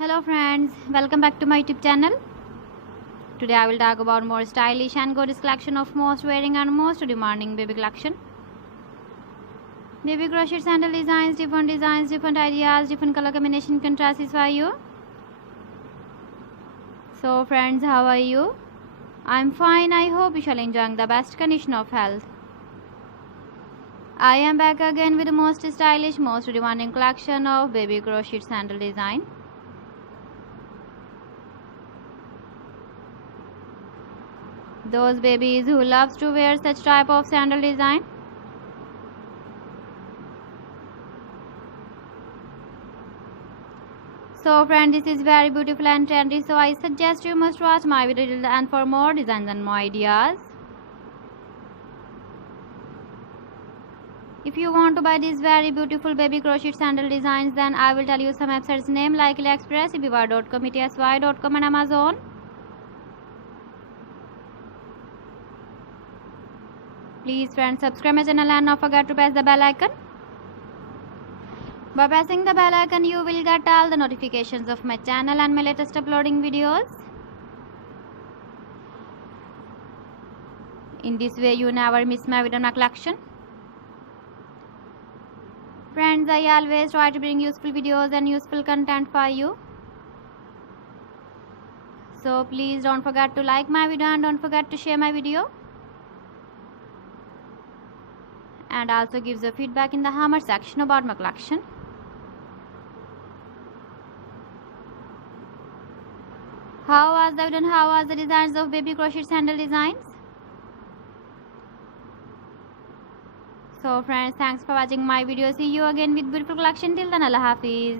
Hello friends, welcome back to my YouTube channel. Today I will talk about more stylish and gorgeous collection of most wearing and most demanding baby collection. Baby crochet sandal designs, different ideas, different color combination can satisfy you. So friends, how are you? I'm fine. I hope you shall enjoy the best condition of health. I am back again with the most stylish, most demanding collection of baby crochet sandal design. Those babies who loves to wear such type of sandal design. So friend, this is very beautiful and trendy, so I suggest you must watch my video till the end for more designs and more ideas. If you want to buy these very beautiful baby crochet sandal designs, then I will tell you some websites name like AliExpress, eBay.com, etsy.com and Amazon. Please friends, subscribe my channel and not forget to press the bell icon. By pressing the bell icon, you will get all the notifications of my channel and my latest uploading videos. In this way, you never miss my video and collection. Friends, I always try to bring useful videos and useful content for you. So please don't forget to like my video and don't forget to share my video. And also gives a feedback in the comment section about my collection. How was the video and how was the designs of baby crochet sandal designs? So friends, thanks for watching my video. See you again with beautiful collection. Till then, Allah Hafiz.